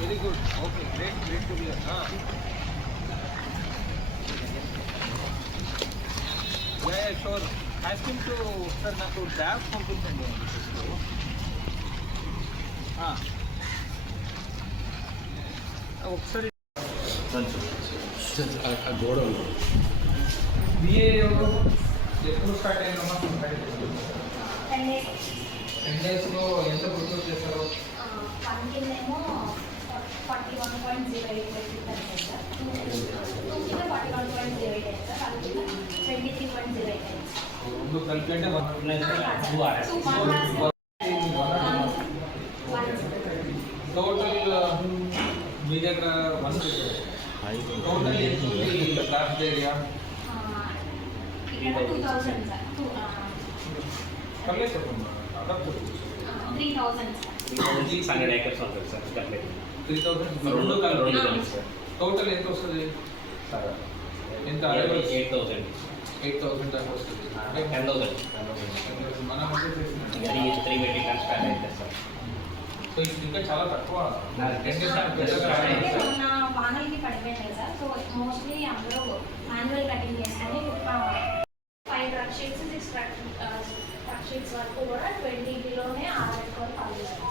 Very good. Okay, great to hear. Yeah, sure. Ask him to sir నాకు dash పంపించండి. ఒకసారి గోడ BA ఎప్పుడు స్టార్ట్ అయ్యిందమ్మా? 10 డేస్లో ఎంత గుర్తు చేశారు? 41.08 సార్ 41.08 సార్ 23.08 రెండు కలిపి అంటే టోటల్ మీ దగ్గర టోటల్ క్లాస్ ఏరియా 2000 సార్ పర్లేదు చెప్పండి. 3000 సార్ 600 acres ఉంటుంది సార్. 3000 రెండు కలిపి టోటల్ ఎంత వస్తుంది? ఎంత? 8,000 దాకా వస్తుంది. అంటే 10,000 మనం అంటే చేసినట్టు. 3 metric tons per acre sir. So ఇది ఇంకా చాలా తక్కువ. మొన్న వానలకి పడిపోయినాయి సార్. సో మోస్ట్లీ అందరూ మాన్యువల్ కటింగ్ చేసుకొని 5 ట్రక్ షీట్స్ 6 ట్రక్ షీట్స్ వరకు కూడా 20 కిలోనే 6 వరకు పనిచేస్తాం.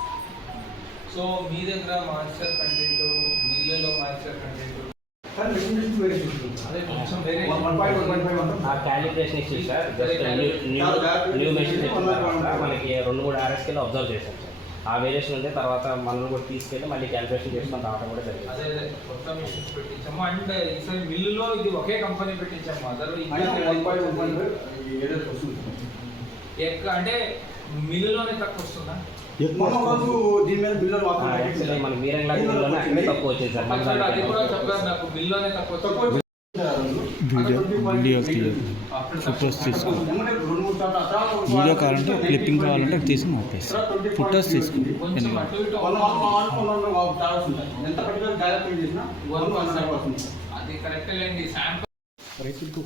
సో మీ దగ్గర మాయిశ్చర్ కంటెంట్, నీళ్ళలో మాయిశ్చర్ కంటెంట్ అదే కొంచెం వేరే ఆ క్యాలిబ్రేషన్ ఇచ్చింది సార్. జస్ట్ న్యూ మెషిన్ మనకి 2-3 RSKలో అబ్జర్వ్ చేశాం సార్. ఆ వేరియేషన్ ఉంది. తర్వాత మనం కూడా తీసుకెళ్ళి మళ్ళీ క్యాలిబ్రేషన్ చేసుకొని రావడం కూడా జరిగింది. అదే కొత్త మెషిన్స్ పెట్టించాము. అండ్ ఈసారి మిల్లులో ఇది ఒకే కంపెనీ పెట్టించాము. అదర్ అంటే మిల్లులోనే తక్కువ వస్తుందా? మన మీరంగా తక్కువ వచ్చింది సార్. అది కూడా చెప్పారు నాకు, బిల్లులోనే తక్కువ. ఫొటోస్ తీసుకో. వీడియో కావాలంటే క్లిప్పింగ్ కావాలంటే తీసుకుని ఆపేసి ఫొటోస్ తీసుకో. అది కరెక్ట్ లేండి. రైతులకు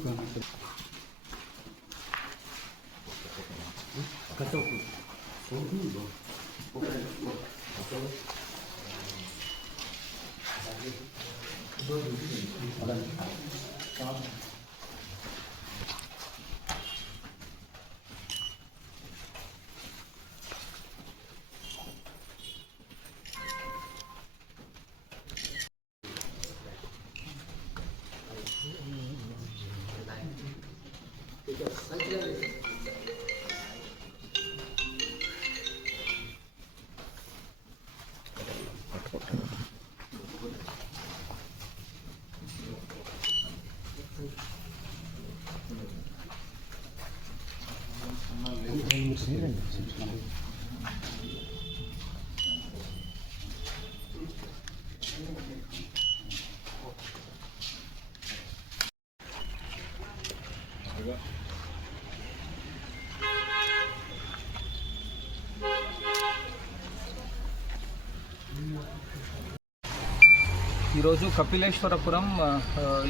ఈరోజు కపిలేశ్వరపురం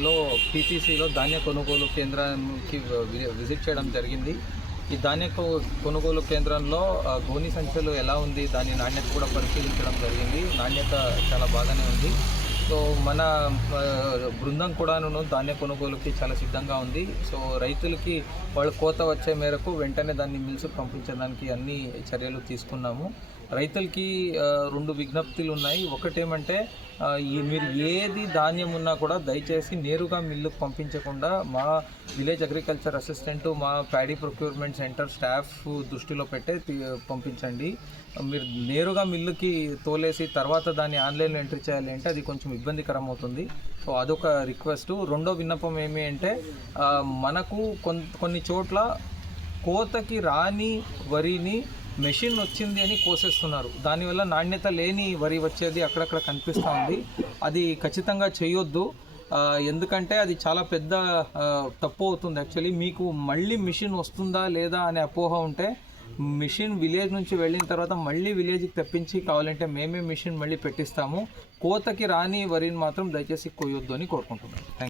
లో పీటీసీలో ధాన్య కొనుగోలు కేంద్రానికి విజిట్ చేయడం జరిగింది. ఈ ధాన్య కొనుగోలు కేంద్రంలో గోని సంచులు ఎలా ఉంది, దాని నాణ్యత కూడా పరిశీలించడం జరిగింది. నాణ్యత చాలా బాగానే ఉంది. సో మన బృందం కూడాను ధాన్య కొనుగోలుకి చాలా సిద్ధంగా ఉంది. సో రైతులకి వాళ్ళు కోత వచ్చే మేరకు వెంటనే దాన్ని మిల్స్ పంపించడానికి అన్ని చర్యలు తీసుకున్నాము. రైతులకి 2 విజ్ఞప్తులు ఉన్నాయి. ఒకటేమంటే మీరు ఏది ధాన్యం ఉన్నా కూడా దయచేసి నేరుగా మిల్లుకు పంపించకుండా మా విలేజ్ అగ్రికల్చర్ అసిస్టెంట్, మా ప్యాడీ ప్రొక్యూర్మెంట్ సెంటర్ స్టాఫ్ దృష్టిలో పెట్టే పంపించండి. మీరు నేరుగా మిల్లుకి తోలేసి తర్వాత దాన్ని ఆన్లైన్లో ఎంట్రీ చేయాలి అంటే అది కొంచెం ఇబ్బందికరం అవుతుంది. సో అదొక రిక్వెస్ట్. రెండో విన్నపం ఏమి అంటే మనకు కొన్ని చోట్ల కోతకి రాని వరిని మెషిన్ వచ్చింది అని కోసేస్తున్నారు. దానివల్ల నాణ్యత లేని వరి వచ్చేది అక్కడక్కడ కనిపిస్తూ ఉంది. అది ఖచ్చితంగా చేయొద్దు. ఎందుకంటే అది చాలా పెద్ద తప్పు అవుతుంది. యాక్చువల్లీ మీకు మళ్ళీ మిషన్ వస్తుందా లేదా అనే అపోహ ఉంటే మిషన్ విలేజ్ నుంచి వెళ్ళిన తర్వాత మళ్ళీ విలేజ్కి తెప్పించి కావాలంటే మేమే మిషన్ మళ్ళీ పెట్టిస్తాము. కోతకి రాని వరిని మాత్రం దయచేసి కొయ్యొద్దు అని కోరుకుంటున్నాను. Thank you.